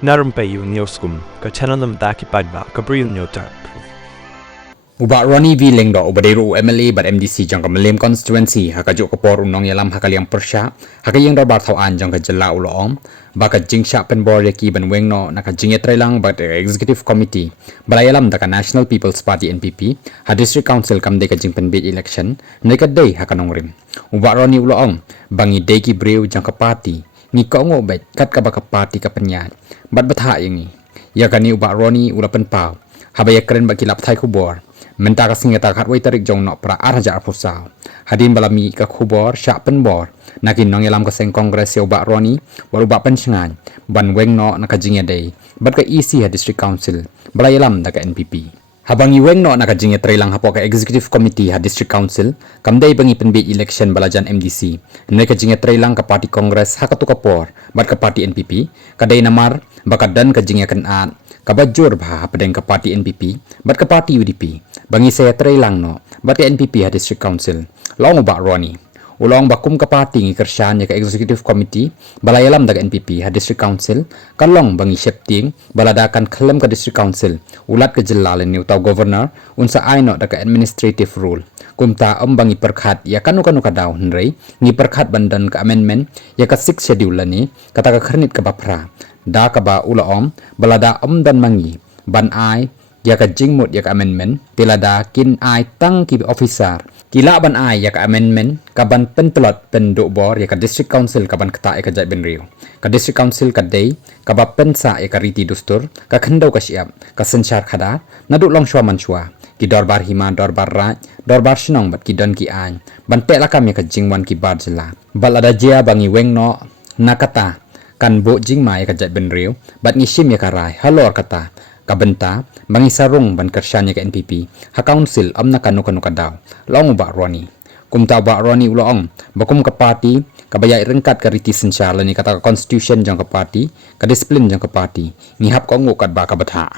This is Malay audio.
Na Rympei U Hynñiewtrep paidbah Bri U Hynñiewtrep. Ubak Ronnie V Lengdo ubadero MLA bat MDC jang kemelim constituency hakajuk kepor unong yalam hakaliang persya hakayang darbar thawan jang kejela ulong baka jing sha penbor yaki ban weng no naka jing ïatreilang bat executive committee balayalam daka National People's Party NPP ha district council kamdei ka jing pynbiej election neka dei hakanong rim ubak Ronnie ulong bangi deki Bri U jang ka party ni ka ngo bet kat ka baka party ka penyat bat batha yangi yakani ubak Ronnie ulapen pau habaya keren baki lap thai kubor menta ka singeta khat wai tarik jong no pra arhajar phusau hadin balami ka khubor sha penbor nakin nong yalam ka seng kongres yo ba Ronnie waru ba pensengan ban weng no naka jingya dei bat ka EC ha district council balayalam da ka NPP habangi weng no naka jingya ïatreilang hapo ka executive committee ha district council kamdei bangi pynbiej election balajan MDC neka jingya ïatreilang ka party kongres ha ka tukapor bat ka party NPP kadai namar baka dan ka jingya kanat kabajur bah padeng ka party NPP bat ka party UDP bangi saya ïatreilang no bat ka NPP ha district council long ba Ronnie ulong bakum ka party ngi Kyrshan ya ka executive committee balayalam daga NPP ha district council kalong bangi shifting baladakan khlem ka district council ulat ka jilalen ni utaw governor unsa aino daga administrative rule kumta bangi perkhat ya kanu ka daw nrei ngi perkhat bandan ka amendment ya ka 6 schedule lani kata ka kharnit ka bapra da ka ba ulaom balada dan mangi ban ai ya ka jingmut ya ka amendment tilada kin ai tang ki officer kila ban ai ya ka amendment ka ban pentelot penduk bor ya ka district council ka ban kata ya ka jai ben riu ka district council ka dei ka ba pensa ya ka riti dustur ka khandau ka siap ka senchar khada naduk long shwa manchwa ki dorbar hima dorbar raj dorbar shnong bat ki don ki ai ban pe lakam ya ka jingwan ki bar jela balada jia bangi weng no nakata kan bo jing mai ka jat ben riu bat ngishim ya karai halor kata kabenta bangi sarung ban Kyrshan ya ka NPP ha council amna kanu ka daw long ba Ronnie kumta ba Ronnie ulong bakum ka party kabaya rengkat ka riti sensyal ni kata ka constitution jang ka party ka discipline jang ka party ngihap ko ngo kat ba ka batha